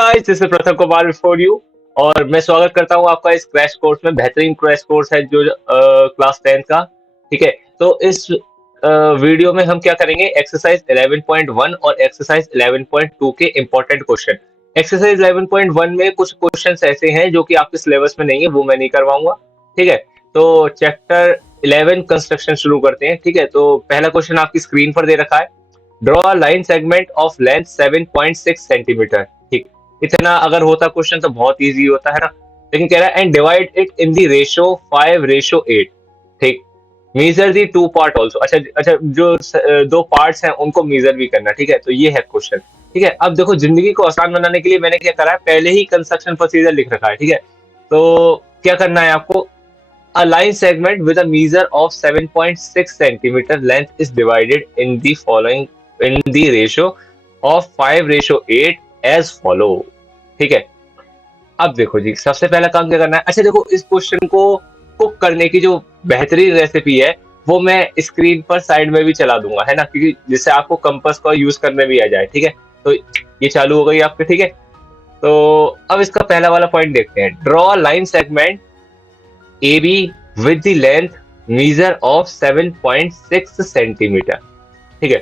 Guys, this is प्रथम Kumar for you. और मैं स्वागत करता हूं आपका इस क्रैश कोर्स में। बेहतरीन क्रैश कोर्स है जो क्लास 10 का। ठीक है, तो इस वीडियो में हम क्या करेंगे, एक्सरसाइज 11.1 और एक्सरसाइज 11.2 के इंपॉर्टेंट क्वेश्चन। एक्सरसाइज 11.1 में कुछ क्वेश्चंस ऐसे हैं जो कि आपके सिलेबस में नहीं है, वो मैं नहीं करवाऊंगा। ठीक है, तो चैप्टर 11 कंस्ट्रक्शन शुरू करते हैं। ठीक है, तो पहला क्वेश्चन आपकी स्क्रीन पर दे रखा है। Draw a line segment of length 7.6 centimetre. ठीक, इतना अगर होता क्वेश्चन तो बहुत इजी होता है ना, लेकिन कह रहा है and divide it in the ratio 5:8। ठीक, measure the two part also. अच्छा अच्छा, जो दो पार्ट्स हैं उनको मेजर भी करना। ठीक है, तो ये है क्वेश्चन। ठीक है, अब देखो, जिंदगी को आसान बनाने के लिए मैंने क्या करा है, पहले ही कंस्ट्रक्शन प्रोसीजर लिख रखा है। ठीक है, तो क्या करना है आपको, a line segment with a measure of 7.6 centimeter length is divided in the following in the ratio of 5:8 as follow। ठीक है, अब देखो जी, सबसे पहला काम क्या करना है। अच्छा देखो, इस क्वेश्चन को कुक करने की जो बेहतरीन रेसिपी है वो मैं स्क्रीन पर साइड में भी चला दूंगा, है ना, क्योंकि जिससे आपको कंपास का यूज करने भी आ जाए। ठीक है, तो ये चालू हो गई आपके। ठीक है, तो अब इसका पहला वाला पॉइंट देखते हैं। Draw line segment AB with the length measure of 7.6 centimetre. ठीक है,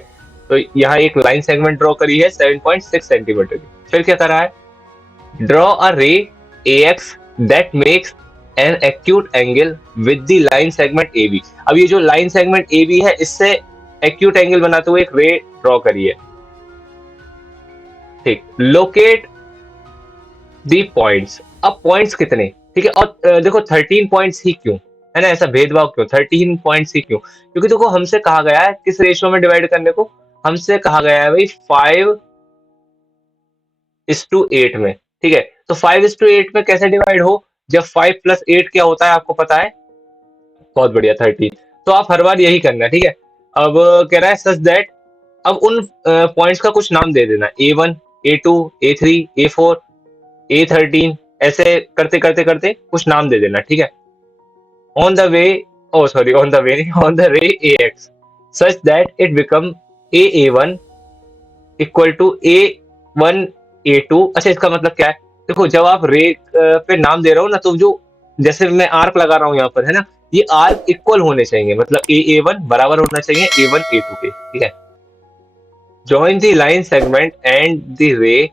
तो यहाँ एक लाइन सेगमेंट ड्रॉ करी है 7.6 सेंटीमीटर की। फिर क्या करा है, ड्रॉ अ रे AX that makes an acute angle with the line segment AB। अब ये जो लाइन सेगमेंट AB है, इससे एक्यूट एंगल बनाते हुए एक रे ड्रॉ करी है। ठीक, लोकेट दी पॉइंट्स। अब पॉइंट्स कितने, ठीक है, और देखो 13 पॉइंट्स ही क्यों, है ना, ऐसा भेदभाव क्यों, 13 पॉइंट्स ही क्यों, क्योंकि देखो हमसे कहा गया है किस रेशियो में डिवाइड करने को, हमसे कहा गया है भाई 5:8 में। ठीक है, तो 5:8 में कैसे डिवाइड हो, जब 5 + 8 क्या होता है आपको पता है, बहुत बढ़िया, 13। तो आप हर बार यही करना है। ठीक है, अब कह रहा है सच दैट, अब उन पॉइंट्स का कुछ नाम दे देना, A1 A2 A3 A4 A13, ऐसे करते करते करते कुछ नाम दे देना। ठीक है, on the way, oh sorry, on the way on the ray AX such that it become A1 equal to A1 A2। अच्छा, इसका मतलब क्या है, देखो जब आप रे पे नाम दे रहे हो ना, तो जो जैसे मैं आर्क लगा रहा हूँ यहाँ पर, है ना, ये आर्क इक्वल होने चाहिए, मतलब A1 बराबर होना चाहिए A1 A2 के। ठीक है, join the line segment and the रे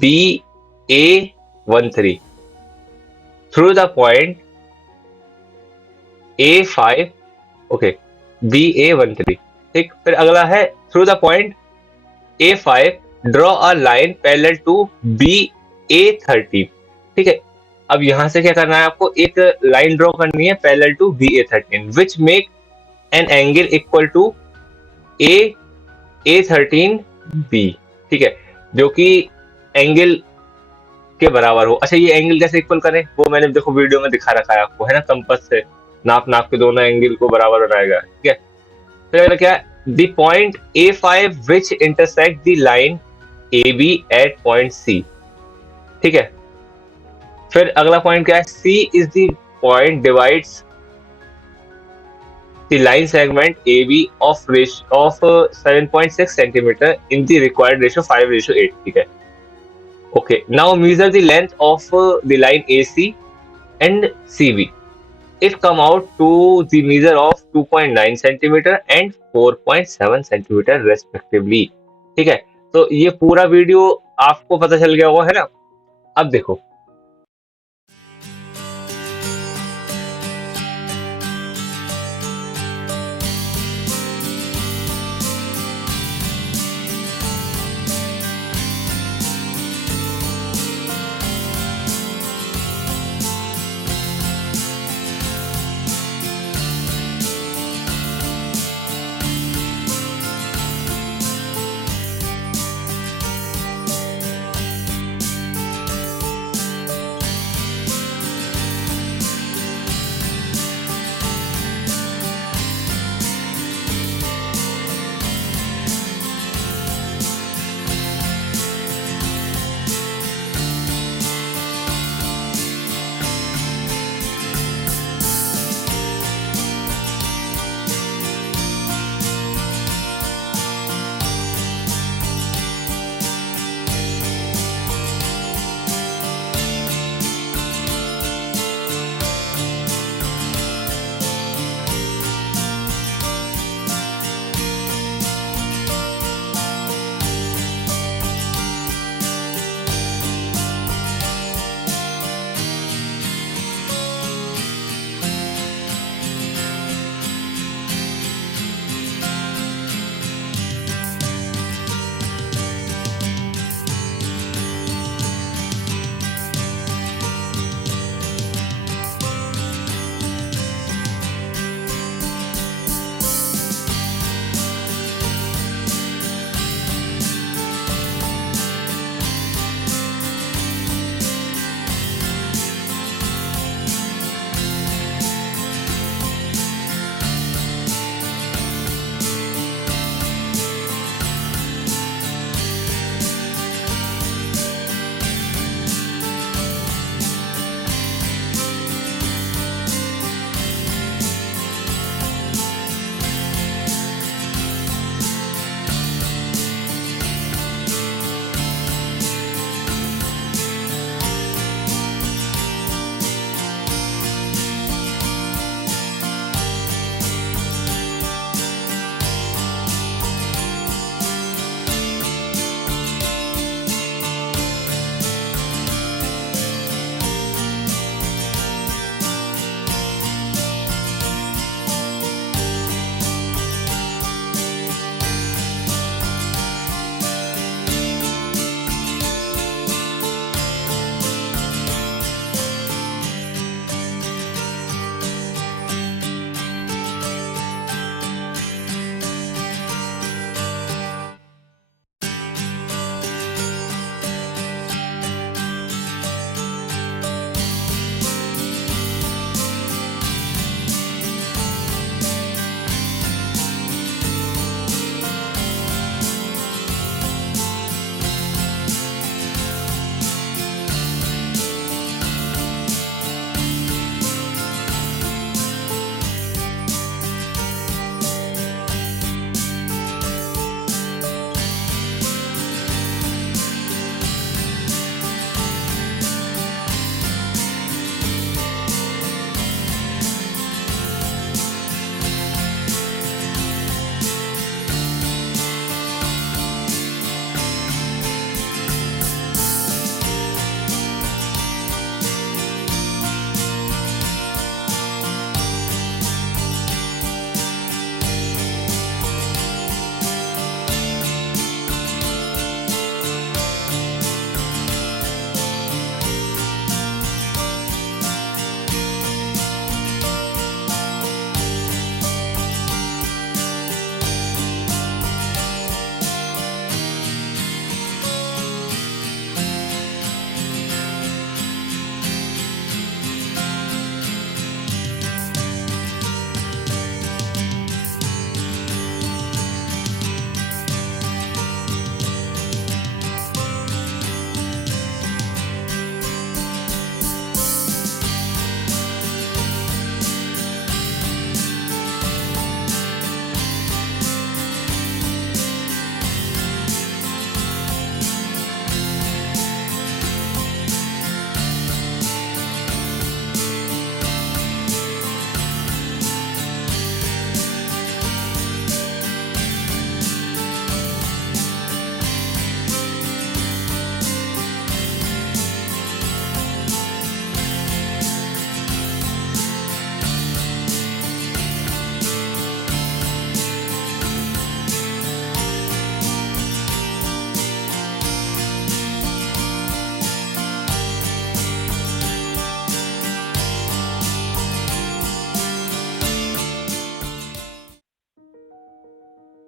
BA13 through the point A5, okay, BA13। ठीक, फिर अगला है through the point A5 draw a line parallel to BA13। ठीक है, अब यहां से क्या करना है आपको, एक लाइन ड्रॉ करनी है parallel to BA13 which make an angle equal to A13B। ठीक है, जो कि एंगल के बराबर हो। अच्छा, ये एंगल कैसे इक्वल करें, वो मैंने देखो वीडियो में दिखा रखा है आपको, है ना, कंपास से नाप नाप के दोनों एंगल को बराबर बनाएगा। ठीक है, फिर अगला क्या है, the point A5 which intersect the line AB at point C। ठीक है, फिर अगला पॉइंट क्या है, C is the point divides the line segment AB of 7.6 centimetre in the required ratio 5:8। ठीक है, okay, now measure the length of the line AC and CV। It come out to the measure of 2.9 centimeter and 4.7 centimeter respectively। ठीक है, तो ये पूरा video आपको पता चल गया होगा, है ना। अब देखो,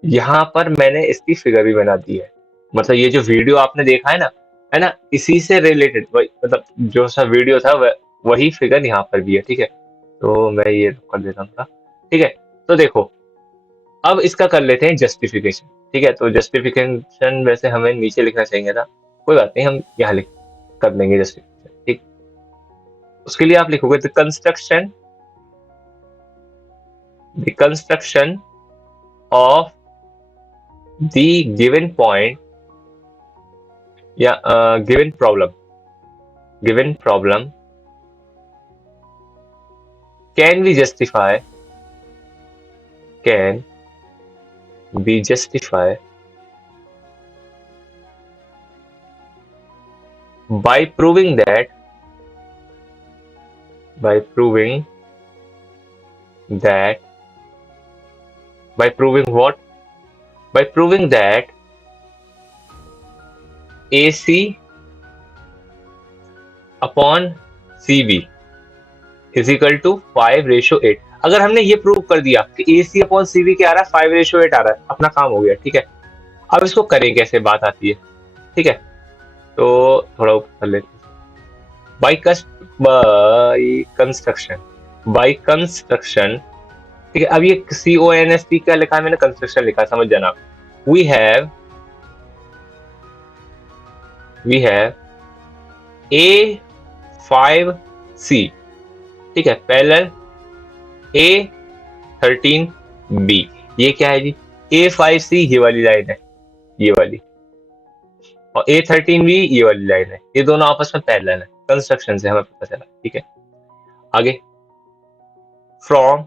यहाँ पर मैंने इसकी फिगर भी बना दी है, मतलब ये जो वीडियो आपने देखा है ना, इसी से रिलेटेड वही, मतलब जो सा वीडियो था वही फिगर यहाँ पर भी है, ठीक है। तो मैं ये कर देता था, ठीक है। तो देखो, अब इसका कर लेते हैं जस्टिफिकेशन, ठीक है। तो जस्टिफिकेशन वैसे हमें नीचे लिखना चाहिए था, कोई बात नहीं, हम यहाँ लिख कर देंगे जस्टिफिकेशन, ठीक। उसके लिए आप लिखोगे the construction of the given point या given problem can be justified by proving that by proving what, by proving that AC upon CB is equal to 5:8। अगर हमने ये प्रूव कर दिया कि AC अपॉन CV क्या आ रहा है, 5:8 आ रहा है, अपना काम हो गया, ठीक है। अब इसको करें कैसे, बात आती है, ठीक है। तो थोड़ा ऊपर कर लेते हैं। बाय कंस्ट्रक्शन, ठीक है। अब ये CONST क्या लिखा है मैंने, कंस्ट्रक्शन लिखा है, समझ जाना। वी हैव A5C, ठीक है, पैरेलल A13B। ये क्या है जी, A5C ये वाली लाइन है, ये वाली, और A13B ये वाली लाइन है, ये दोनों आपस में पैरेलल है, कंस्ट्रक्शन से हमें पता चला, ठीक है। आगे, फ्रॉम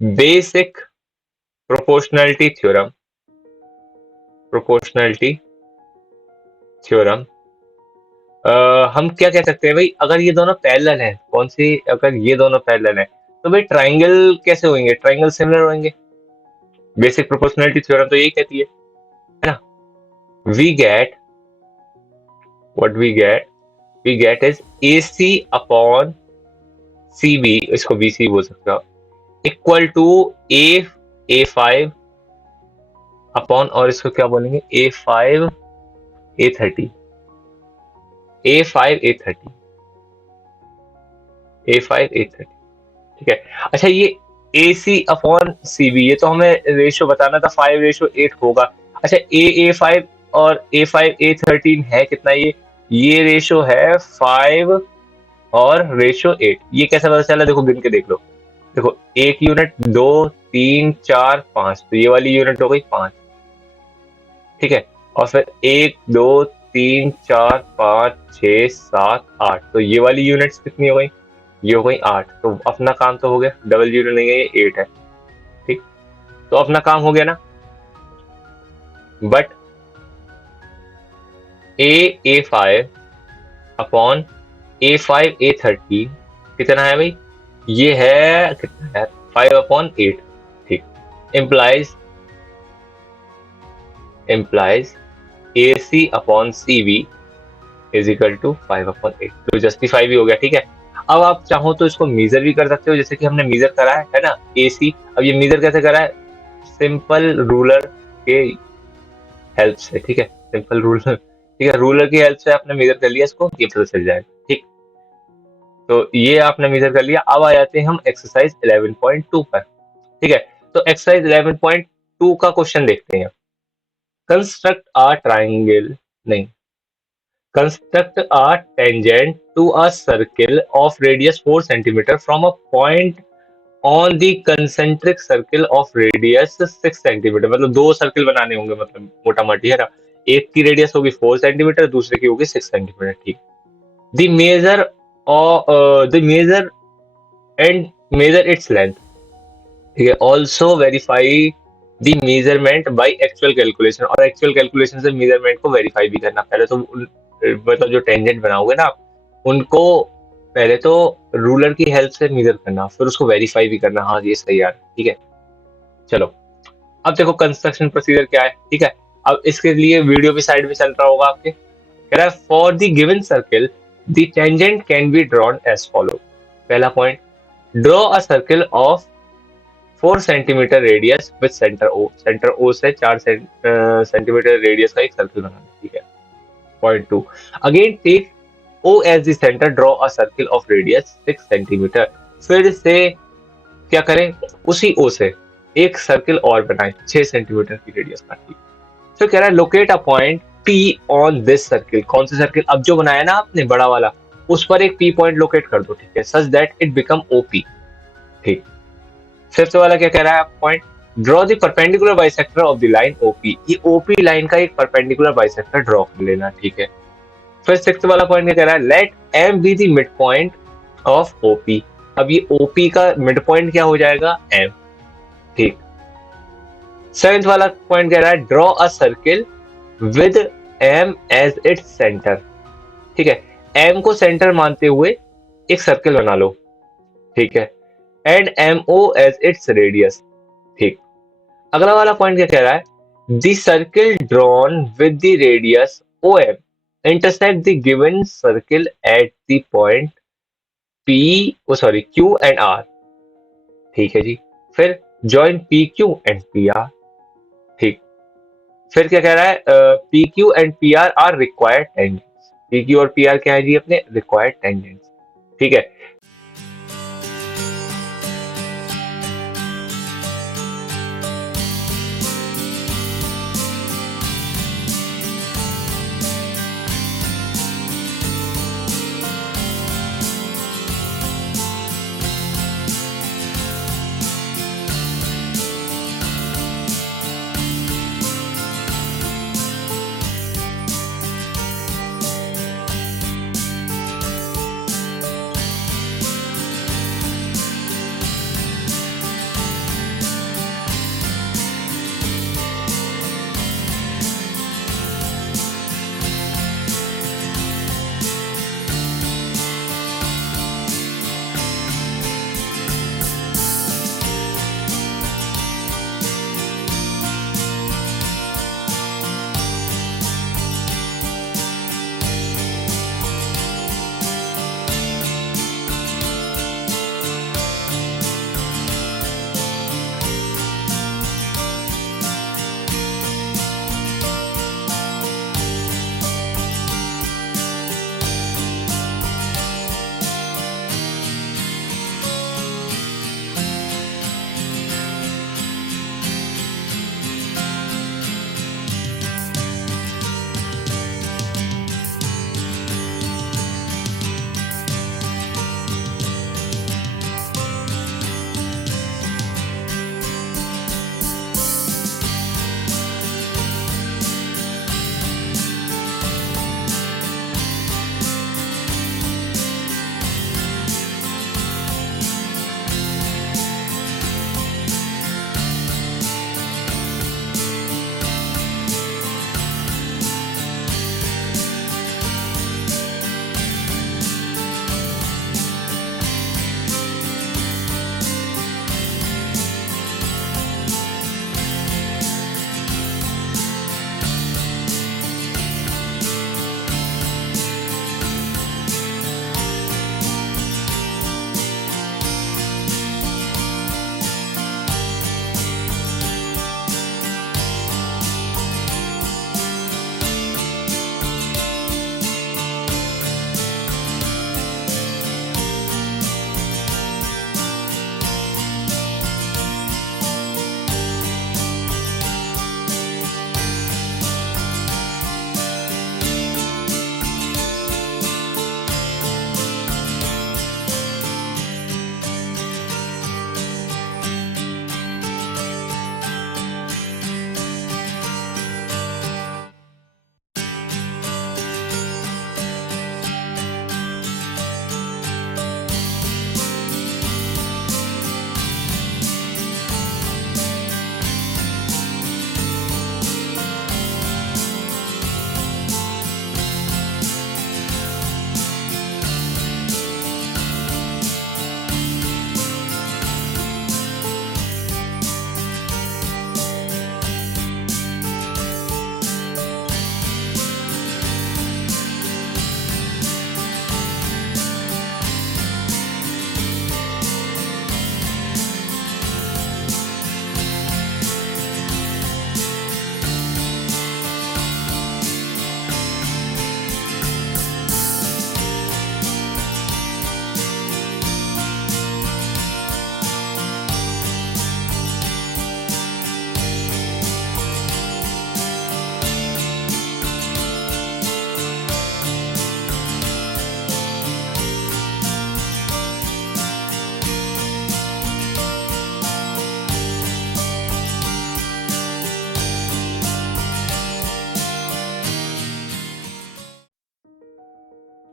बेसिक प्रोपोर्शनैलिटी थ्योरम, हम क्या कह सकते हैं भाई, अगर ये दोनों पैरेलल हैं, कौन सी, अगर ये दोनों पैरेलल हैं तो भाई ट्राइंगल कैसे होंगे, ट्राइंगल सिमिलर होंगे। बेसिक प्रोपोर्शनैलिटी थ्योरम तो यही कहती है ना। We get what we get is AC upon CB, इसको BC बोल सकते हो, इक्वल टू A5 अपॉन, और इसको क्या बोलेंगे, A5 A30 ठीक है। अच्छा, ये AC अपॉन CB, ये तो हमें रेशियो बताना था, 5:8 होगा। अच्छा, A5 और A5 A13 है कितना, ये रेशियो है 5 और रेशियो 8। ये कैसे पता चला, देखो गिन के देख लो, देखो 1 यूनिट, 2 3 4 5, तो ये वाली यूनिट हो गई 5, ठीक है। और फिर 1 2 3 4 5 6 7 8, तो ये वाली यूनिट्स कितनी हो गई, ये हो गई 8। तो अपना काम तो हो गया, डबल यूनिट नहीं है, ये 8 है, ठीक। तो अपना काम हो गया ना। But A5 upon A5 A13 कितना है भाई, ये है कितना है, 5/8, ठीक। implies AC upon CB is equal to 5/8, तो जस्टिफाई भी हो गया, ठीक है। अब आप चाहो तो इसको मेजर भी कर सकते हो, जैसे कि हमने मेजर करा है ना AC। अब ये मेजर कैसे करा है, सिंपल रूलर के हेल्प से, ठीक है, सिंपल रूलर, ठीक है, रूलर की हेल्प से आपने मेजर कर लिया, इसको ये पता चल जाएगा, ठीक। तो ये आपने मेजर कर लिया। अब आ जाते हैं हम एक्सरसाइज 11.2 पर, ठीक है। तो एक्सरसाइज 11.2 का क्वेश्चन देखते हैं। कंस्ट्रक्ट अ ट्राइंगल, नहीं, construct a tangent to a circle of radius 4 cm from a point on the concentric circle of radius 6 cm। मतलब दो सर्कल बनाने होंगे, मतलब मोटा मोटी है ना, एक की रेडियस होगी 4 सेंटीमीटर, दूसरे की होगी 6 सेंटीमीटर, ठीक। The measure and measure its length, ठीक है। Also verify the measurement by actual calculation, और एक्चुअल कैलकुलेशन से मेजरमेंट को वेरीफाई भी करना। पहले तो मतलब जो टेंजेंट बनाओगे ना आप, उनको पहले तो रूलर की हेल्प से मेजर करना, फिर उसको वेरीफाई भी करना, हाँ ये सही आ रहा है, ठीक है। चलो, अब देखो कंस्ट्रक्शन प्रोसीजर क्या है, ठीक है। अब इसके लिए वीडियो भी साइड में चल रहा होगा आपके, कह रहा है for the given circle the tangent can be drawn as follow. पहला point, draw a circle of 4 centimetre radius with centre O। Centre O से 4 सेंटीमीटर रेडियस का एक सर्किल बनाना, ठीक है। Point 2, again take O as the centre, draw a circle of radius 6 centimetre. फिर से क्या करें, उसी O से एक सर्किल और बनाएं 6 सेंटीमीटर की रेडियस का, ठीक। फिर कह रहा है locate a point P on this circle. कौन सा सर्किल, अब जो बनाया ना आपने बड़ा वाला, उस पर एक P पॉइंट लोकेट कर दो, ठीक है, सच दैट इट बिकम OP, ठीक। फिफ्थ वाला क्या कह रहा है point, draw the perpendicular bisector of the line OP। ये OP लाइन का एक परपेंडिकुलर बाइसेक्टर ड्रॉ कर लेना, ठीक है। फिर सिक्स्थ वाला पॉइंट क्या कह रहा है, let M be the mid point of OP। अब ये OP का मिड पॉइंट क्या हो जाएगा, M, ठीक। सेवेंथ वाला पॉइंट कह रहा है, draw a circle with M as its centre, ठीक है। M को सेंटर मानते हुए एक सर्किल बना लो, ठीक है, and MO as its radius, ठीक। अगला वाला पॉइंट क्या कह रहा है, the circle drawn with the radius OM intersect the given circle at the point Q and R, ठीक है जी। फिर जॉइन PQ एंड PR, ठीक। फिर क्या कह रहा है, PQ and PR are required tangents. PQ और PR क्या है जी, अपने रिक्वायर्ड टेंजेंट्स, ठीक है।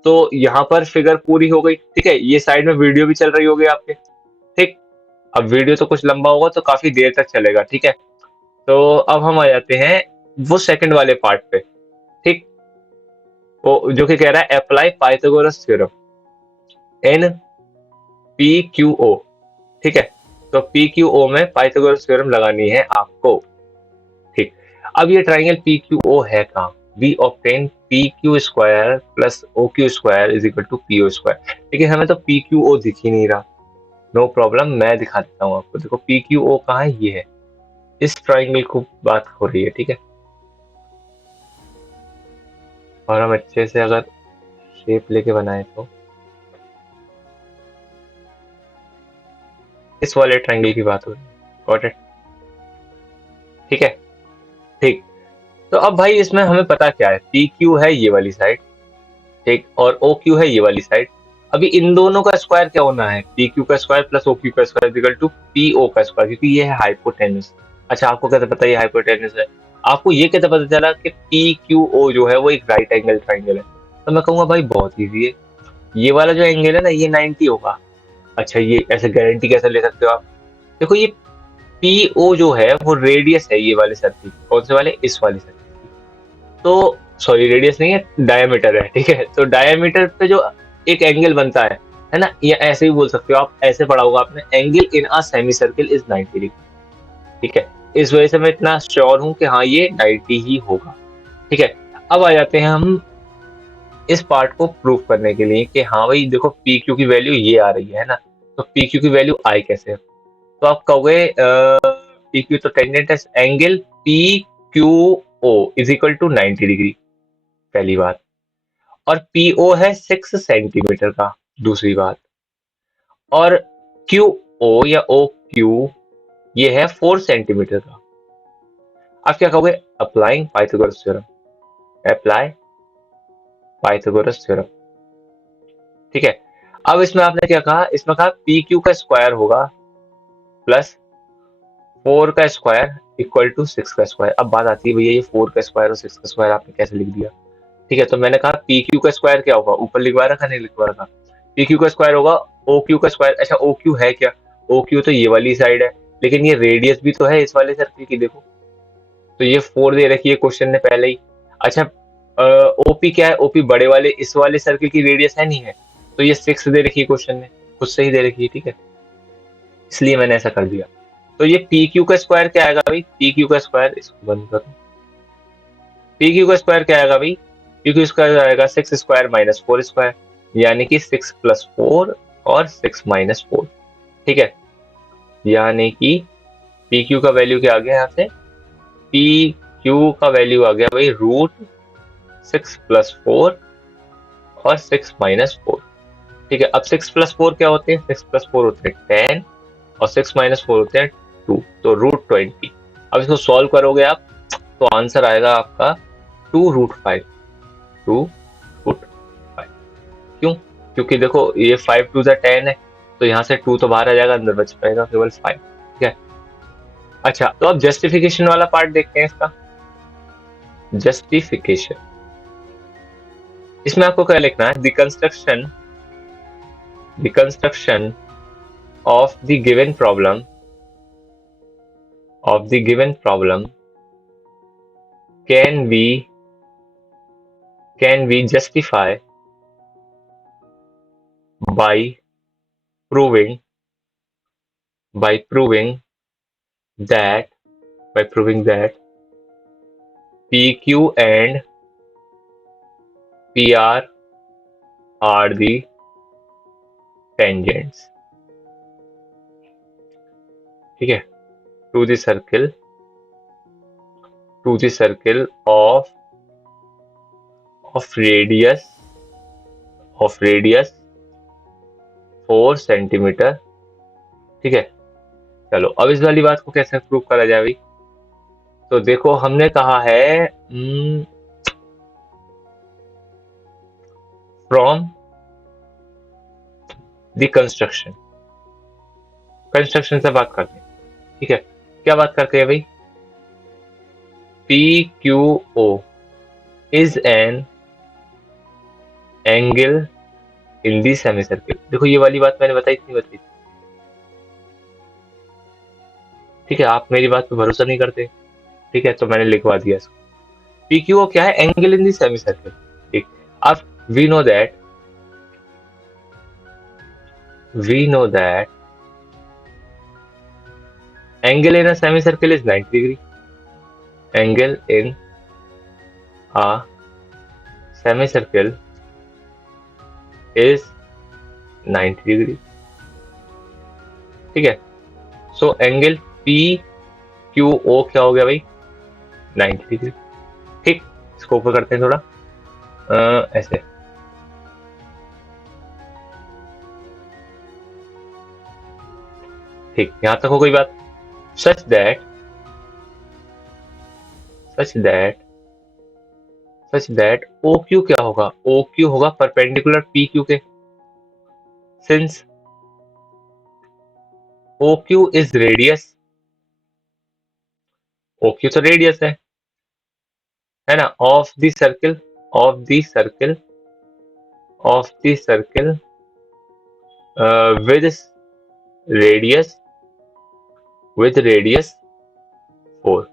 तो यहाँ पर फिगर पूरी हो गई, ठीक है। ये साइड में वीडियो भी चल रही होगी आपके, ठीक। अब वीडियो तो कुछ लंबा होगा तो काफी देर तक चलेगा, ठीक है। तो अब हम आ जाते हैं वो सेकंड वाले पार्ट पे, ठीक। वो जो कि कह रहा है apply Pythagoras theorem in P Q O, ठीक है। तो पी क्यू ओ में पाइथागोरस थ्योरम लगानी है आपको, ठीक। अब ये ट्राइंगल पी क्यू ओ है कहाँ? We obtain P Q square plus O Q square is equal to P O square, लेकिन हमें तो पी क्यू ओ दिख ही नहीं रहा। नो प्रॉब्लम, मैं दिखा देता हूँ आपको। देखो पी क्यू ओ कहाँ है, ये है, इस ट्राइंगल को बात हो रही है, ठीक है। और हम अच्छे से अगर शेप लेके बनाए तो इस वाले ट्राइंगल की बात हो रही है, गॉट इट, ठीक है, ठीक। तो अब भाई इसमें हमें पता क्या है, पी क्यू है ये वाली साइड, ठीक, और ओ क्यू है ये वाली साइड। अभी इन दोनों का स्क्वायर क्या होना है, पी क्यू का स्क्वायर प्लस ओ क्यू का square equal to P O का स्क्वायर, क्योंकि ये है हाइपोटेन्यूस। अच्छा, आपको कैसे पता ये हाइपोटेन्यूस है? आपको ये कैसे पता चला कि पी क्यू ओ जो है वो एक राइट एंगल ट्राइंगल है? तो मैं कहूंगा भाई बहुत ईजी है, ये वाला जो एंगल है ना ये 90 होगा। अच्छा, ये ऐसे गारंटी कैसे ले सकते हो आप? देखो ये पी ओ जो है वो रेडियस है ये वाले सर्किल, कौन से वाले, इस वाले सर्किल। तो सॉरी, रेडियस नहीं है, डायमीटर है, ठीक है। तो डायमीटर पे जो एक एंगल बनता है ना, या ऐसे ही बोल सकते हो आप, ऐसे पढ़ा होगा आपने, angle in a semi circle is 90 degree, ठीक है। इस वजह से मैं इतना श्योर हूं कि हाँ ये 90 ही होगा, ठीक है। अब आ जाते हैं हम इस पार्ट को प्रूव करने के लिए कि हाँ भाई देखो पी क्यू की वैल्यू ये आ रही है ना, तो पी क्यू की वैल्यू आई कैसे? तो आप कहोगे पी क्यू तो टेंजेंट है angle P Q O is equal to 90 degree, पहली बात। और पीओ है 6 सेंटीमीटर का, दूसरी बात। और क्यू ओ या ओ क्यू ये है 4 सेंटीमीटर का। आप क्या कहोगे? Applying Pythagoras theorem, apply Pythagoras theorem, ठीक है। अब इसमें आपने क्या कहा, इसमें कहा पी क्यू का स्क्वायर होगा प्लस 4 का स्क्वायर इक्वल टू 6 का स्क्वायर। अब बात आती है भैया ये 4 का स्क्वायर और 6 का स्क्वायर आपने कैसे लिख दिया, ठीक है। तो मैंने कहा पी क्यू का स्क्वायर क्या होगा, ऊपर लिखवा रखा नहीं लिखवा रखा, पी क्यू का स्क्वायर होगा ओ क्यू का स्क्वायर। अच्छा, ओ क्यू है क्या? ओ क्यू तो ये वाली साइड है, लेकिन ये रेडियस भी तो है इस वाले सर्किल की, देखो। तो ये 4 दे रखी है क्वेश्चन ने पहले ही। अच्छा, ओपी क्या है? ओपी बड़े वाले इस वाले सर्किल की रेडियस है, नहीं है, तो ये 6 दे रखी है क्वेश्चन ने, खुद से ही दे रखी है, ठीक है। इसलिए मैंने ऐसा कर दिया। तो ये पी क्यू का स्क्वायर क्या आएगा भाई? पी क्यू का स्क्वायर, इसको बंद करो, पी क्यू का स्क्वायर क्या आएगा भाई? पी क्यू स्क्वायर आएगा 6 स्क्वायर माइनस 4 स्क्वायर, यानी कि 6 प्लस 4 और 6 माइनस 4, ठीक है। यानी कि पी क्यू का वैल्यू क्या आ गया यहाँ से? पी क्यू का वैल्यू आ गया भाई रूट 6 प्लस 4 और 6 माइनस 4, ठीक है। अब 6 प्लस 4 क्या होते हैं? 6 प्लस 4 होते हैं 10 और 6 माइनस 4 होते हैं 2, तो रूट 20। अब इसको सॉल्व करोगे आप तो आंसर आएगा आपका 2√5, 2√5। क्यों? क्योंकि देखो ये 5 टू ज़ा 10 है, तो यहाँ से 2 तो बाहर आ जाएगा, अंदर बच पाएगा केवल 5, ठीक है। अच्छा, तो अब जस्टिफिकेशन वाला पार्ट देखते हैं इसका। जस्टिफिकेशन, इसमें आपको क्या लिखना है? The construction of the given problem can be justify by proving that PQ and PR are the tangents, ठीक है, to the circle of radius 4 centimetre, ठीक है। चलो अब इस वाली बात को कैसे प्रूव करा जाए भाई? तो देखो हमने कहा है फ्रॉम द कंस्ट्रक्शन से बात करते हैं, ठीक है। क्या बात करते हैं भाई? P Q O is an angle in the semi circle. देखो ये वाली बात मैंने बताई थी, बताई थी। ठीक है, आप मेरी बात पे भरोसा नहीं करते। ठीक है, तो मैंने लिखवा दिया इसको। पी क्यू क्या है? Angle in the semi circle. ठीक, अब we know that angle in a semicircle is 90 degree. Angle in a semicircle is 90 degree. ठीक है, so angle P Q O क्या हो गया भाई? 90 डिग्री। ठीक, इसको ऊपर करते हैं थोड़ा ऐसे। ठीक, यहां तक हो गई बात। सच दैट ओ क्यू क्या होगा? ओ क्यू होगा परपेंडिकुलर पी क्यू के। Since O Q is radius, O Q तो रेडियस है ना, of the circle, of the circle, of the circle with radius, with radius 4.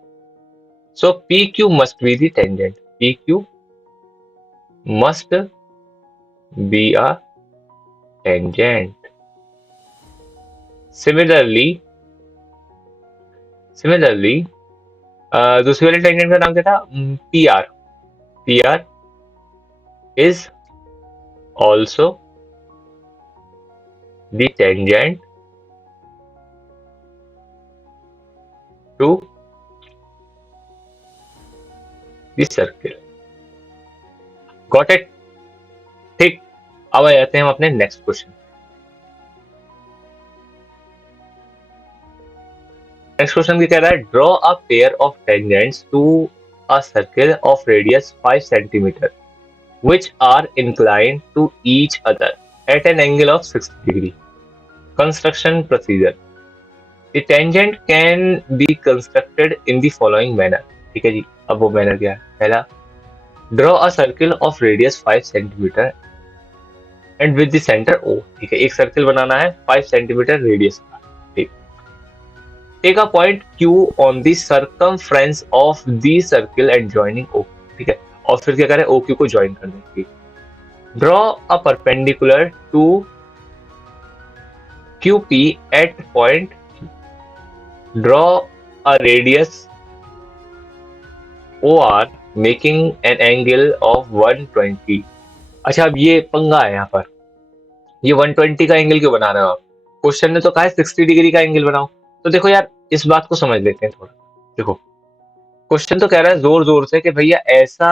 So PQ must be the tangent. PQ must be a tangent. Similarly, दूसरी वाली tangent का नाम क्या था? PR. PR is also the tangent to the circle. Got it? ठीक, अब आ जाते हैं हम अपने नेक्स्ट क्वेश्चन। नेक्स्ट क्वेश्चन क्या कह रहा है? Draw a pair of tangents to a circle of radius 5 centimetre which are inclined to each other at an angle of 60 degree. Construction procedure. The tangent can be constructed in the following manner. ठीक है जी, अब वो manner क्या है? पहला, draw a circle of radius 5 centimeter and with the center O. ठीक है, एक सर्किल बनाना है 5 सेंटीमीटर रेडियस का। ठीक, take a point Q on the circumference of the circle and joining O. ठीक है, और फिर क्या करें? OQ को ज्वाइन कर दें। Draw a perpendicular to QP at point Q. Draw a radius OR making an angle of 120. अच्छा, अब ये पंगा है यहाँ पर, ये 120 का एंगल क्यों बना रहे हो आप? क्वेश्चन ने तो कहा है 60 डिग्री का एंगल बनाओ। तो देखो यार, इस बात को समझ लेते हैं थोड़ा। देखो, क्वेश्चन तो कह रहा है जोर जोर से कि भैया ऐसा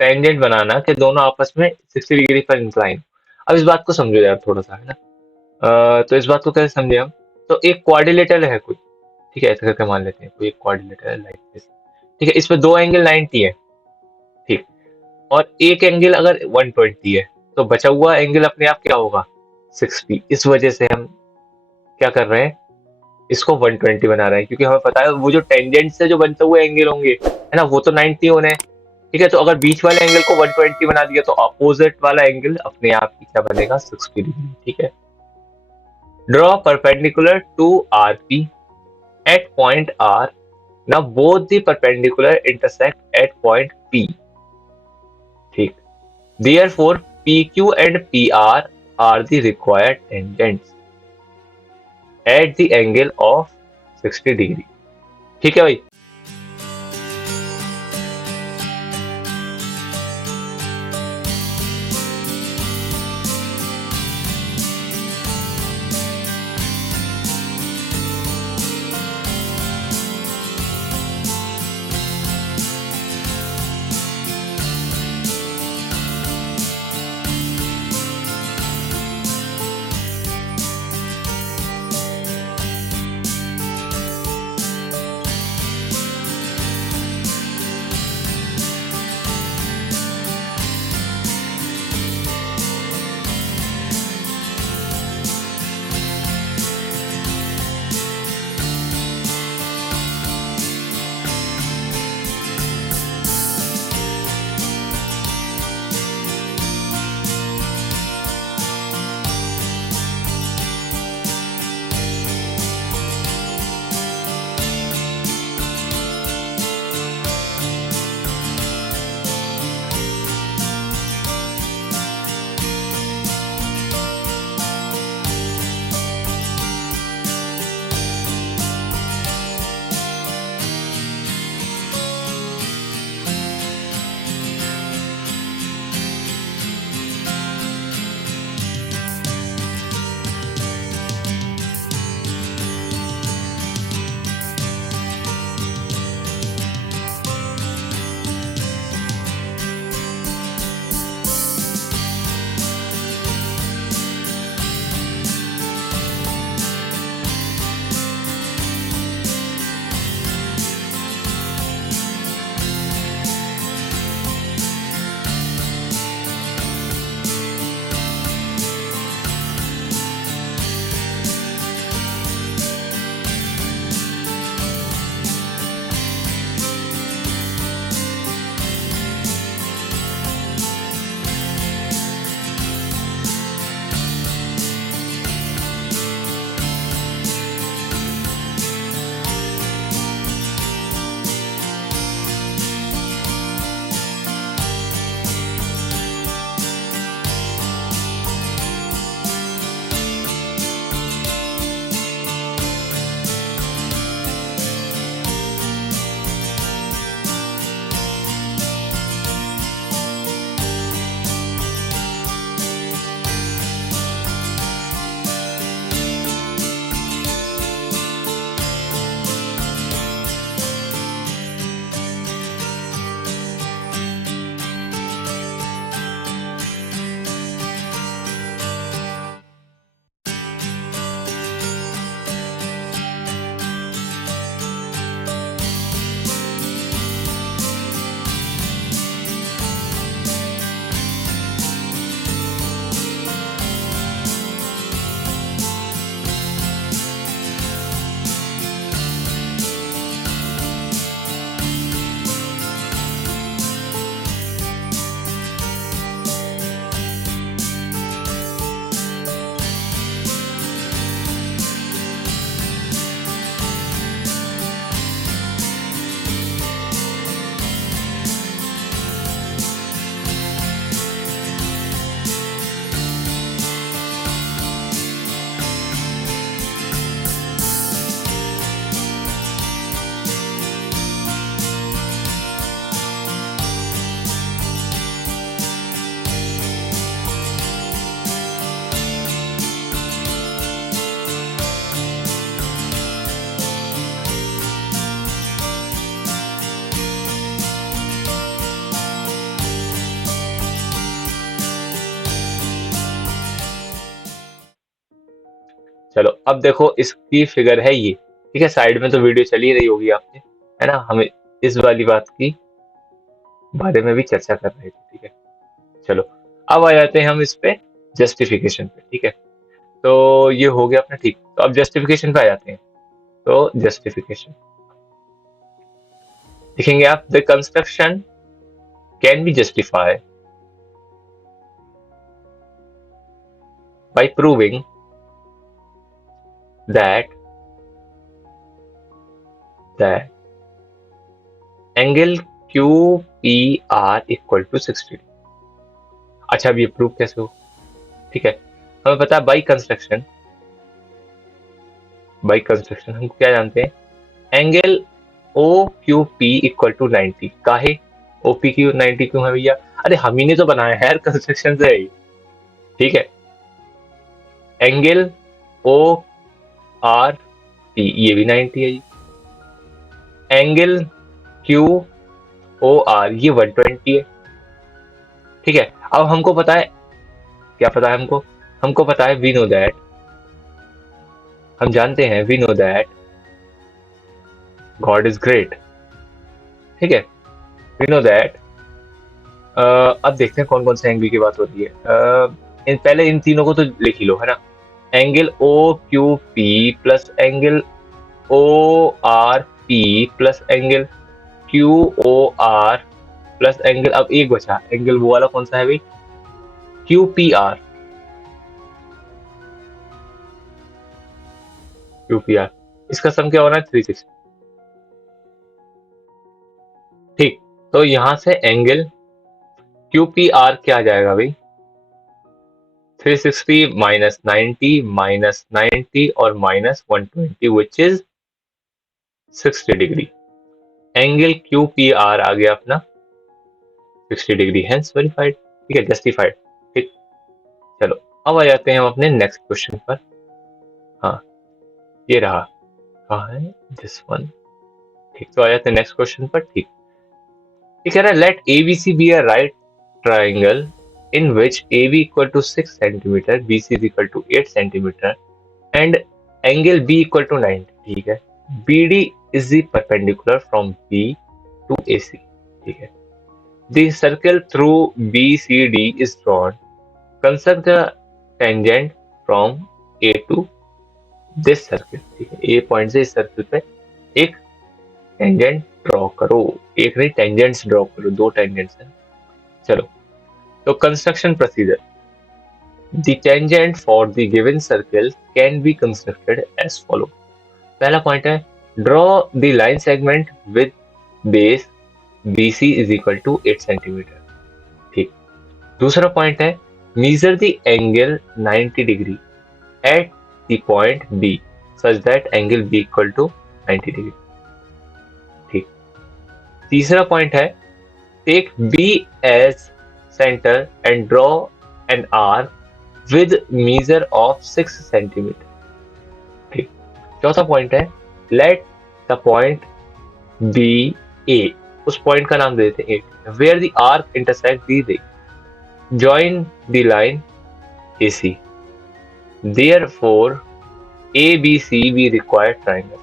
टेंजेंट बनाना कि दोनों आपस में 60 डिग्री पर इंक्लाइन। अब इस बात को समझो यार थोड़ा सा, है ना। तो इस बात को कैसे समझे हम? तो एक क्वाड्रिलेटरल है कोई, ठीक है, ऐसे करके मान लेते हैं कोई एक क्वाड्रिलेटरल है लाइक दिस। ठीक है, इसमें दो एंगल 90 है। ठीक, और एक एंगल अगर 120 है तो बचा हुआ एंगल अपने आप क्या होगा? 60। इस वजह से हम क्या कर रहे हैं? इसको 120 बना रहे हैं, क्योंकि हमें पता है वो जो टेंजेंट से जो बनते हुए एंगल होंगे, है ना, वो तो 90 होने हैं। ठीक है, तो अगर बीच वाले एंगल को 120 बना दिया तो अपोजिट वाला एंगल अपने आप ही क्या बनेगा? 60 डिग्री। ठीक है, draw perpendicular to RP at point R. Now both the perpendicular intersect at point P. ठीक, therefore PQ and PR are the required tangents at the angle of 60 degree. ठीक है भाई। चलो अब देखो इसकी फिगर है ये, ठीक है। साइड में तो वीडियो चली रही होगी आपने, है ना। हमें इस वाली बात की बारे में भी चर्चा कर रहे थे, ठीक है। चलो अब आ जाते हैं हम इस पे जस्टिफिकेशन पे, ठीक है। तो ये हो गया अपना, ठीक। तो अब जस्टिफिकेशन पे आ जाते हैं। तो जस्टिफिकेशन लिखेंगे आप, the construction can be justify by proving that angle QPR equal to 60। अच्छा अब ये प्रूव कैसे हो, ठीक है। हमें पता है बाई कंस्ट्रक्शन हम क्या जानते हैं, एंगल OQP इक्वल टू 90। काहे OP की 90 क्यों है भैया? अरे हम ही ने तो बनाया है यार, कंस्ट्रक्शन से है ये, ठीक है। एंगल ORP ये भी 90 है जी। एंगल QOR ये 120 है, ठीक है। अब हमको पता है, क्या पता है हमको? हमको पता है, वी नो दैट, हम जानते हैं, we know that God is great, ठीक है। वी नो दैट, अब देखते हैं कौन कौन से एंगल की बात होती है। पहले इन तीनों को तो लिख ही लो, है ना। Angle OQP plus angle ORP plus angle QOR plus angle, अब एक बचा एंगल, वो वाला कौन सा है भाई? QPR। इसका सम क्या होना है? 360, ठीक। तो यहां से एंगल QPR क्या आ जाएगा भाई? 360 माइनस 90 और minus 120 which is 60 degree. Angle QPR आ गया अपना 60 डिग्री, हेंस वेरीफाइड, ठीक है, जस्टिफाइड, ठीक। चलो अब आ जाते हैं हम अपने नेक्स्ट क्वेश्चन पर। हाँ ये रहा, कहाँ है दिस वन, ठीक। तो आ जाते हैं नेक्स्ट क्वेश्चन पर, ठीक। ये कह रहा है let ABC be a right triangle in which AB equal to 6 centimeter, BC is equal to 8 centimeter and angle B equal to 90, ठीक है। BD is the perpendicular from B to AC, ठीक है। The circle through BCD is drawn. Construct the tangent from A to this circle, ठीक है। A point से इस circle पे एक टेंजेंट ड्रॉ करो, एक नहीं टेंजेंट्स ड्रॉ करो, दो टेंजेंट्स हैं। चलो तो construction procedure, the tangent for the given circle can be constructed as follow। पहला पॉइंट है, draw the line segment with base BC is equal to 8 centimeter, ठीक। दूसरा पॉइंट है, measure the angle 90 degree at the point B such that angle B equal to 90 degree, ठीक। तीसरा point है, take B as center and draw an arc with measure of 6 centimeter, ठीक। चौथा point है, let the point be A, उस point का नाम दे देते हैं A, where the arc intersect the ray, join the line AC, therefore ABC be required triangle।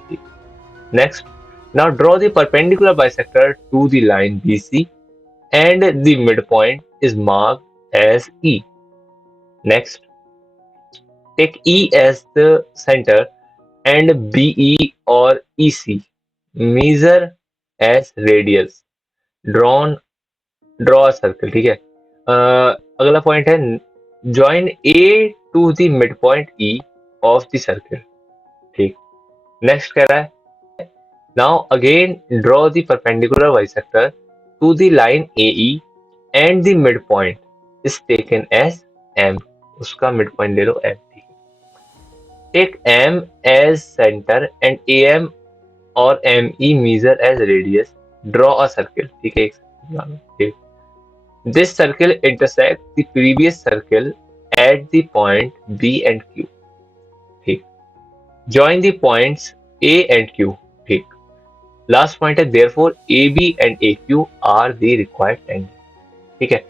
Next, now draw the perpendicular bisector to the line BC and the midpoint is marked as E। Next, take E as the center and BE or EC measure as radius, draw a circle, ठीक है। अगला point है, join A to the midpoint E of the circle, ठीक। Next कह रहा है, now again draw the perpendicular bisector to the line AE and the midpoint is taken as M, उसका midpoint ले लो M, ठीक है। Take M as center and AM or ME measure as radius, draw a circle, ठीक है। ठीक। This circle intersects the previous circle at the point B and Q, ठीक। Join the points A and Q, ठीक। Last point है, therefore AB and AQ are the required tangent, ठीक है।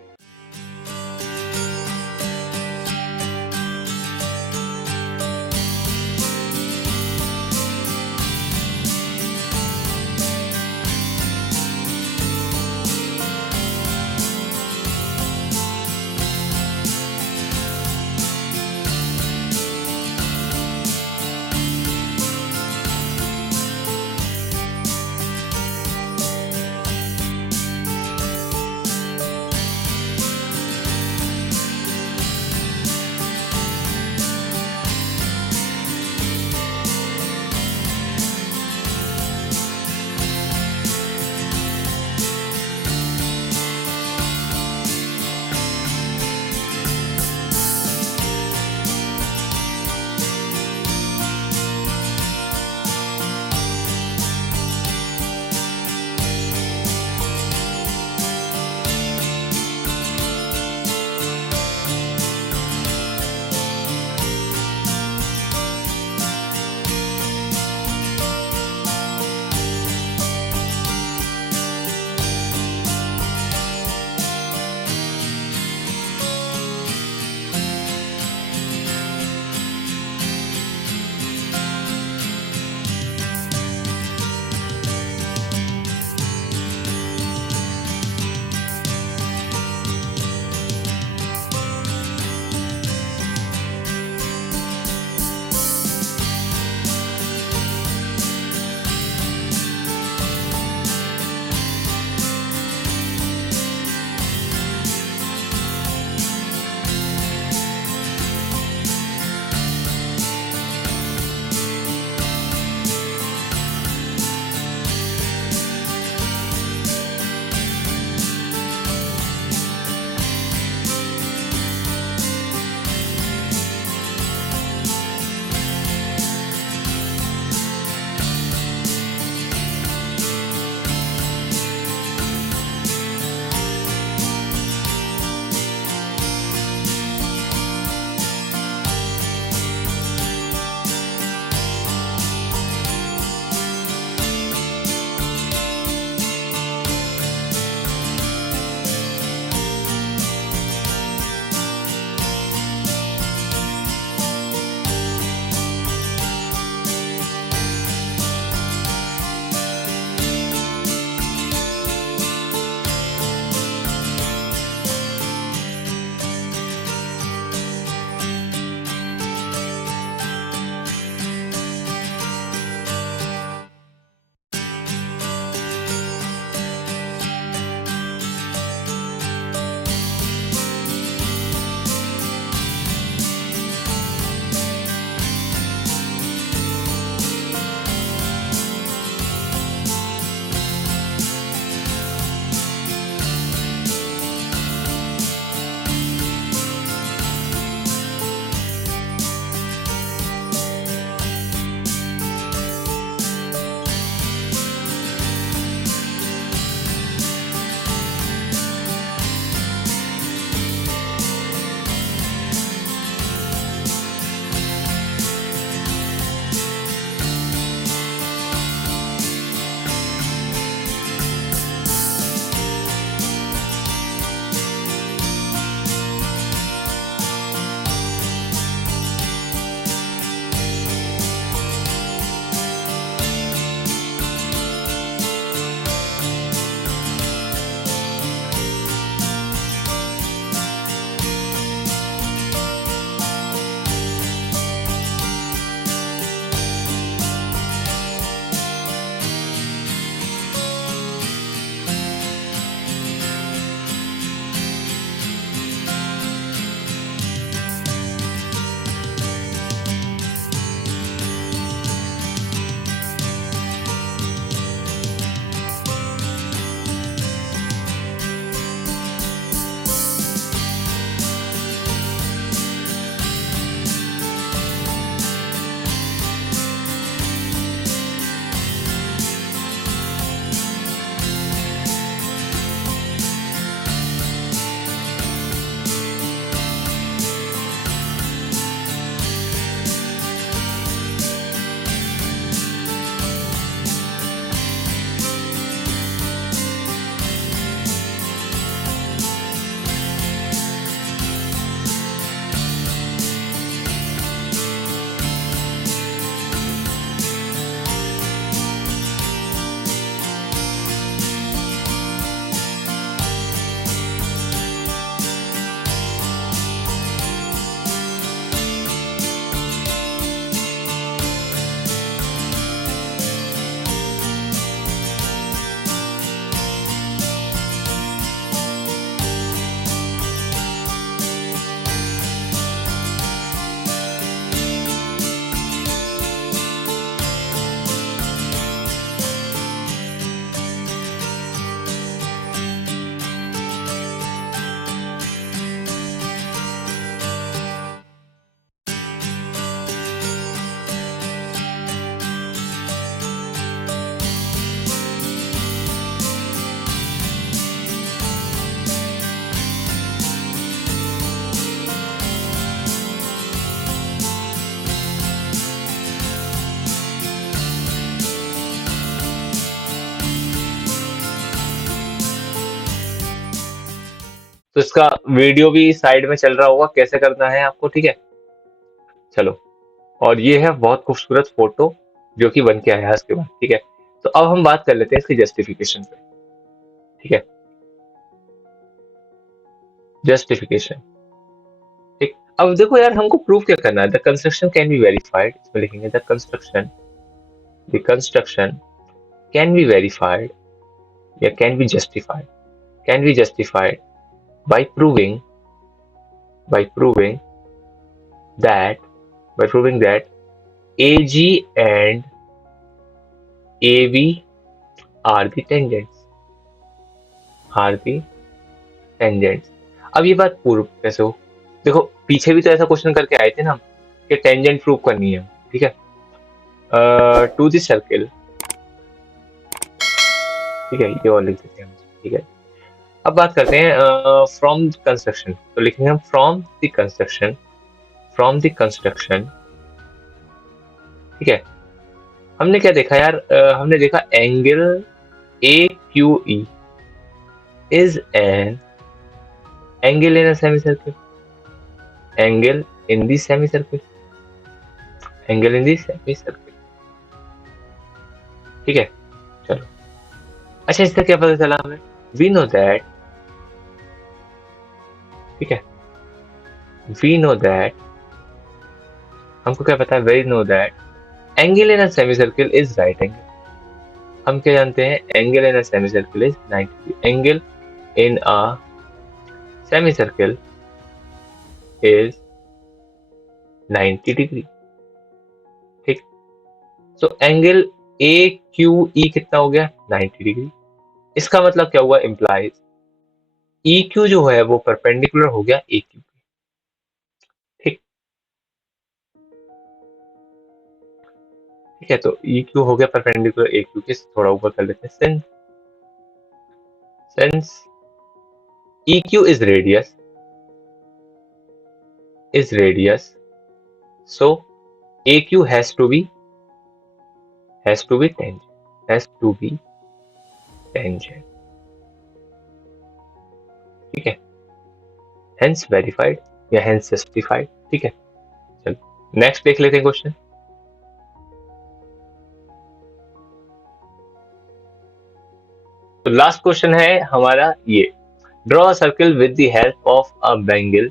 तो इसका वीडियो भी साइड में चल रहा होगा, कैसे करना है आपको, ठीक है। चलो, और ये है बहुत खूबसूरत फोटो जो कि बन के आया है इसके बाद, ठीक है। तो अब हम बात कर लेते हैं इसकी जस्टिफिकेशन पे, ठीक है। जस्टिफिकेशन, ठीक। अब देखो यार, हमको प्रूफ क्या करना है। The construction can be verified, इसमें लिखेंगे the construction can be verified या can be justified by proving by proving that AG and AB are the tangents। अब ये बात प्रूव कैसे हो? देखो, पीछे भी तो ऐसा क्वेश्चन करके आए थे ना कि टेंजेंट प्रूव करनी है, ठीक है। टू द सर्किल, ठीक है, ये और लिख देते हैं, ठीक है। अब बात करते हैं फ्रॉम कंस्ट्रक्शन, तो लिखेंगे हम फ्रॉम द कंस्ट्रक्शन, ठीक है। हमने क्या देखा यार, हमने देखा angle AQE is an angle in a semicircle, angle in the semicircle, ठीक है। चलो, अच्छा, इससे क्या पता चला हमें? वी नो दैट, ठीक है, वी नो दैट, हमको क्या पता है? We know that angle in a semicircle is right angle. हम क्या जानते हैं? Angle in a semicircle is 90 degree. Angle in a semicircle is 90 degree, ठीक। तो एंगल AQE कितना हो गया? 90 डिग्री। इसका मतलब क्या हुआ? इम्प्लाइज EQ जो है वो परपेंडिकुलर हो गया AQ, ठीक। ठीक है, तो EQ हो गया परपेंडिकुलर AQ के, थोड़ा ऊपर कर लेते हैं। Since EQ is radius, so AQ has to be tangent, ठीक है। Hence verified या hence justified, ठीक है। चलो नेक्स्ट देख लेते हैं क्वेश्चन। तो लास्ट क्वेश्चन है हमारा ये, draw a circle with the help of a bangle,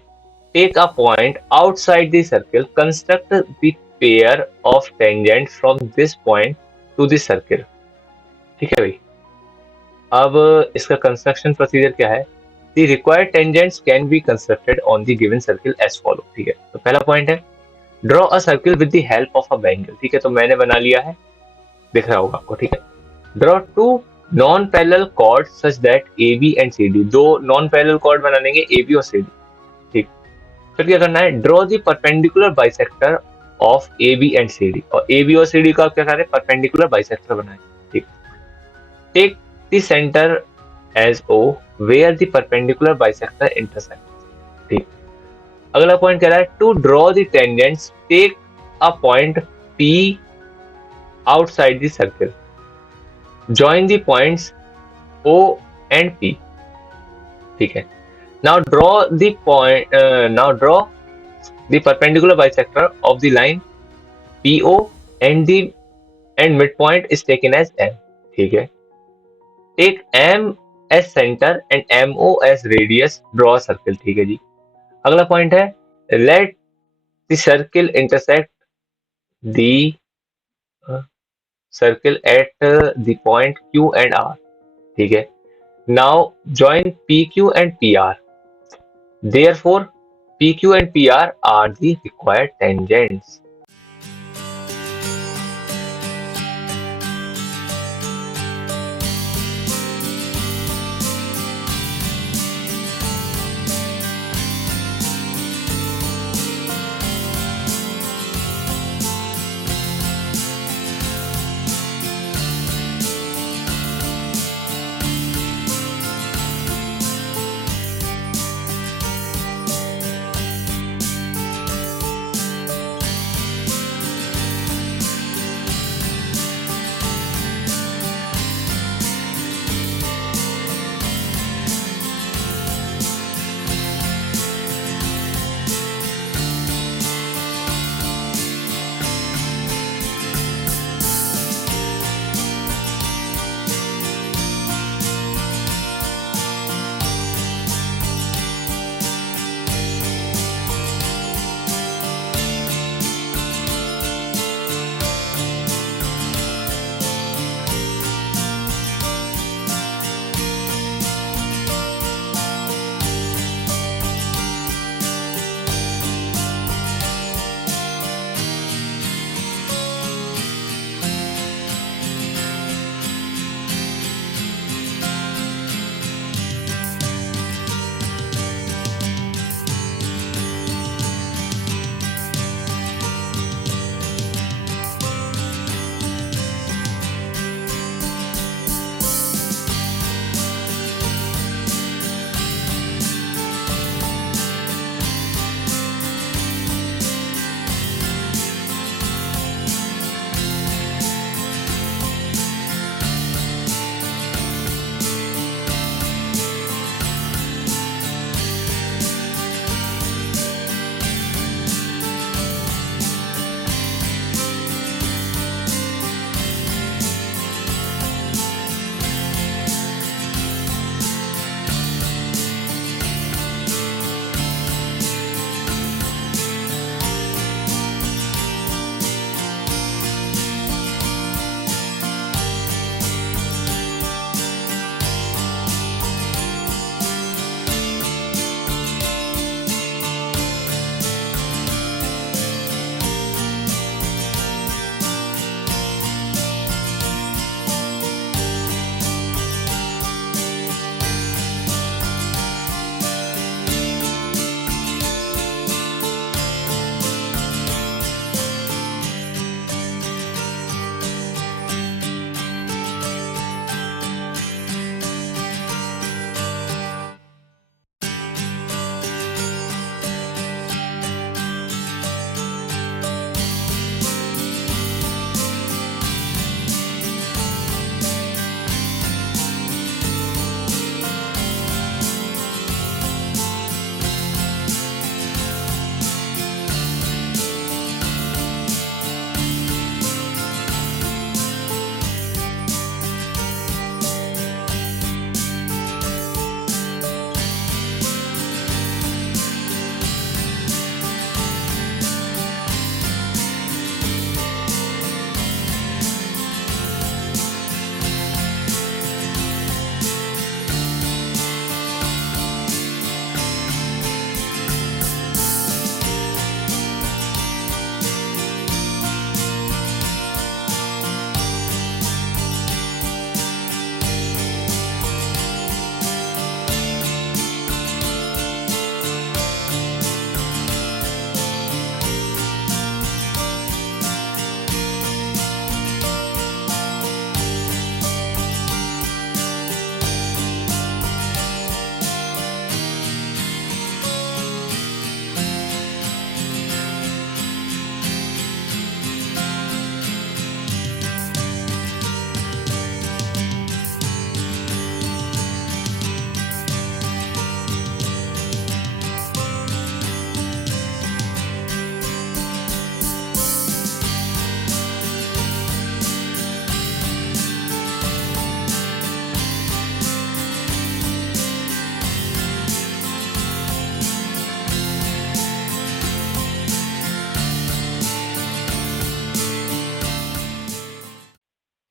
take a point outside the circle, construct the pair of tangent from this point to the circle, ठीक है भाई। अब इसका कंस्ट्रक्शन प्रोसीजर क्या है? The required tangents can be constructed on the given circle as follow, ठीक है। तो पहला पॉइंट है draw a circle with the help of a bangle, ठीक है। तो मैंने बना लिया है, दिख रहा होगा आपको, ठीक है। Draw two non parallel chord such that AB and CD, दो नॉन पैरेलल कॉर्ड बना लेंगे AB और CD, ठीक। फिर क्या करना है? Draw the perpendicular bisector of AB and CD, और AB और CD का क्या करें? परपेंडिकुलर बाइसेक्टर बनाए, ठीक। Take the centre as O where the perpendicular bisector intersect, ठीक। अगला पॉइंट कह रहा है to draw the tangents take a point P outside the circle, join the points O and P, ठीक है। now draw the perpendicular bisector of the line PO and midpoint is taken as M, ठीक है। take M as center and MO as radius, draw a circle, ठीक है जी। अगला point है let the circle intersect the circle at the point Q and R, ठीक है। now join PQ and PR, therefore PQ and PR are the required tangents।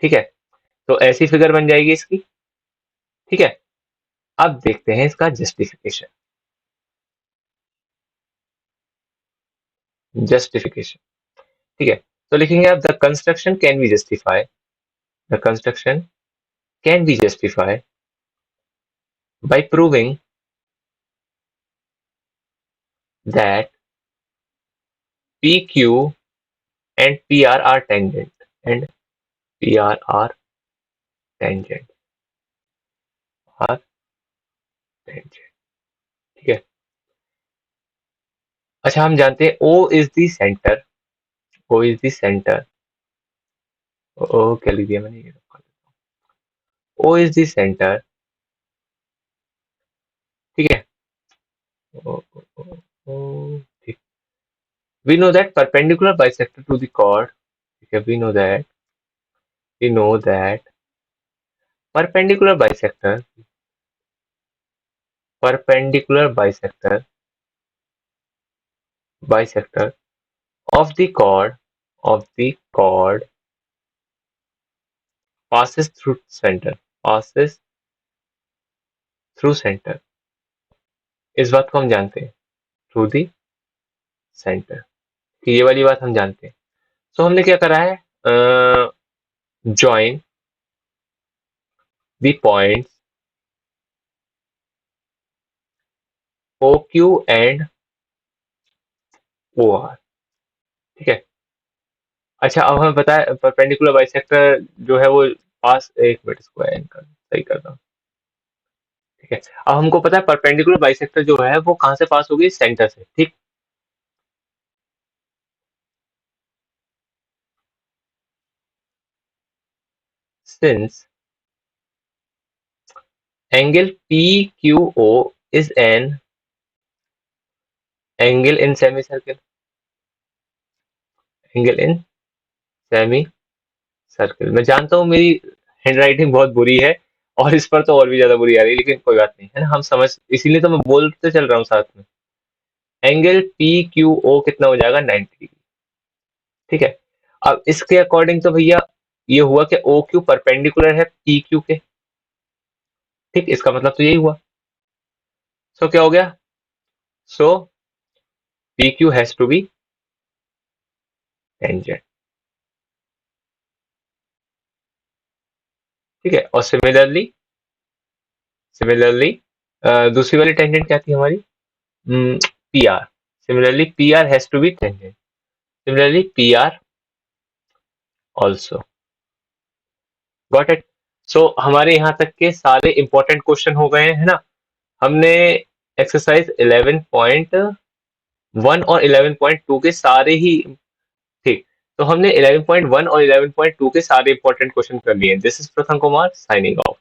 ठीक है? तो ऐसी फिगर बन जाएगी इसकी, ठीक है? अब देखते हैं इसका जस्टिफिकेशन। जस्टिफिकेशन, ठीक है? तो लिखेंगे आप the construction can be justify, the construction can be justify by proving that PQ and PR are tangent and PR are tangent are tangent, ठीक है? अच्छा, हम जानते हैं O is the centre, O is the centre, O क्या लिख दिया मैंने, ये O इज द सेंटर, ठीक है? ओ, ओ, ओ, ओ, ठीक। We know that perpendicular bisector to the chord, ठीक है? We know that perpendicular bisector, perpendicular bisector, bisector of the chord passes through center, passes through center, इस बात को हम जानते हैं, थ्रू दी सेंटर, ये वाली बात हम जानते हैं। तो हमने क्या करा है, join the points O Q and O R, ठीक है? अच्छा, अब हमें पता है परपेंडिकुलर बाइसेक्टर जो है वो पास, एक मिनट इसको एंड कर सही करता हूँ, ठीक है? अब हमको पता है परपेंडिकुलर बाइसेक्टर जो है वो कहाँ से पास होगी, सेंटर से, ठीक? Since angle P Q O is an angle in semicircle, angle in semicircle, मैं जानता हूँ मेरी हैंडराइटिंग बहुत बुरी है और इस पर तो और भी ज्यादा बुरी आ रही है, लेकिन कोई बात नहीं है ना, हम समझ, इसीलिए तो मैं बोलते चल रहा हूँ साथ में। एंगल पी क्यू ओ कितना हो जाएगा, 90 डिग्री, ठीक है? अब इसके अकॉर्डिंग तो भैया ये हुआ कि ओ क्यू परपेंडिकुलर है पी क्यू के, ठीक? इसका मतलब तो यही हुआ। सो क्या हो गया, so P Q has to be tangent, ठीक है? और सिमिलरली दूसरी वाली टेंजेंट क्या थी हमारी, P R, similarly P R has to be tangent, similarly P R also, got it? So हमारे यहाँ तक के सारे इंपॉर्टेंट क्वेश्चन हो गए हैं ना। हमने एक्सरसाइज 11.1 और 11.2 के सारे ही, ठीक, तो हमने 11.1 और 11.2 के सारे इंपॉर्टेंट क्वेश्चन कर लिए। दिस इज प्रथम कुमार साइनिंग ऑफ।